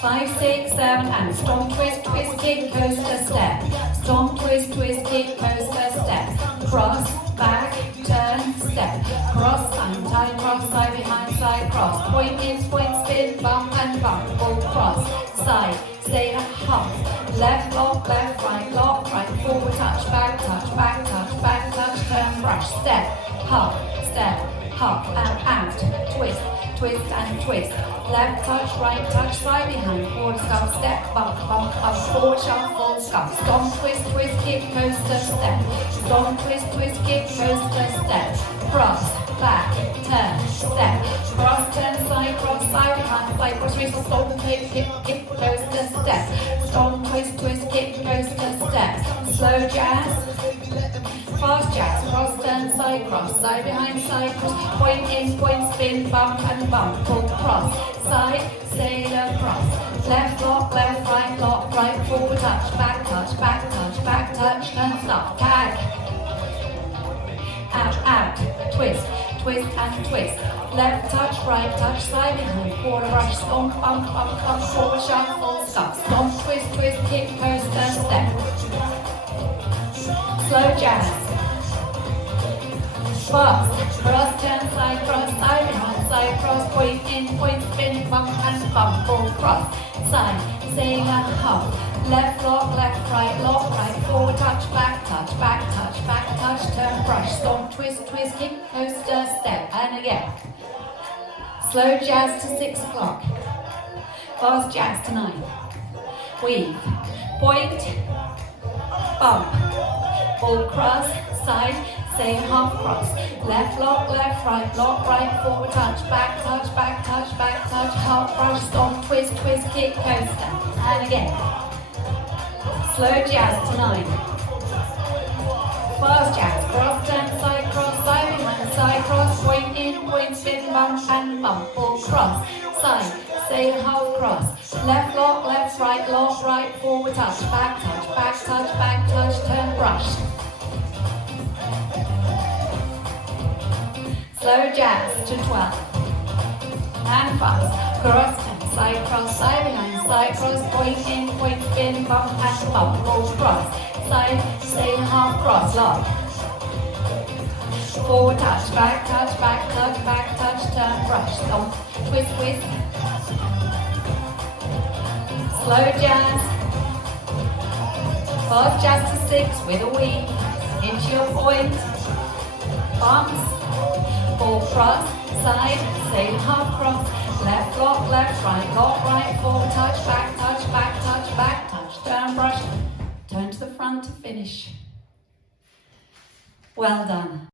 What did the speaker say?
5, 6, 7, and stomp, twist, twist, kick, coaster, step. Stomp, twist, twist, kick, coaster, step. Cross, back, turn, step. Cross, anti-cross, side, behind, side, cross. Point in, point, spin, bump and bump. Full cross, side, stay a hop. Left, lock, left, right, forward, touch, back, touch, turn, brush, step, hop, and out, twist, twist and twist. Left touch, right touch, side behind, forward scuff, step, bump, forward shuffle, scuff. Stomp, twist, twist, kick, coaster, step. Stomp, twist, twist, kick, coaster, step. Cross, back, turn, step. Cross, turn, side behind, side cross, wrist, stomp, kick, coaster, step. Stomp, twist, twist, kick, coaster, step. Slow jazz. Fast jazz, cross, turn, side behind, side cross, point in, point, spin, bump and bump, pull, cross, side, sailor, cross, left, lock, right, forward, touch, back, touch, turn, stop, tag, out, twist, twist and twist, left touch, right touch, side behind, forward rush, stomp, bump, forward shuffle, stop, stomp, twist, kick, coaster, step, slow jazz. Fast, cross, turn, side behind, side cross, point in, point, spin, bump and bump, full cross, side, sailor, hop, left, lock, right, forward, touch, back, touch, turn, brush, stomp, twist, kick, coaster, step, and again. Slow jazz to 6 o'clock, fast jazz to 9, weave, point, bump, full cross, side, say half cross, left, lock, right, forward, touch, back, touch, half brush, stomp, twist, kick, coaster, and again. Slow jazz to 9. Fast jazz, cross, turn, side behind, side cross, point in, point, spin, bump and bump, full cross, side, say half cross, left, lock, right, forward, touch, back, touch, turn, brush. Slow jazz to 12. And fast. Cross and side behind, side cross, point in, point, spin, bump and bump, full cross. Side, say half cross, lock. Forward touch, back touch, turn, brush, stomp, twist. Slow jazz. Fast jazz to 6 with a weave. Into your point. Bumps. Full cross, side, say half cross, left, lock, right, forward, touch, back, touch, turn, brush, turn to the front to finish. Well done.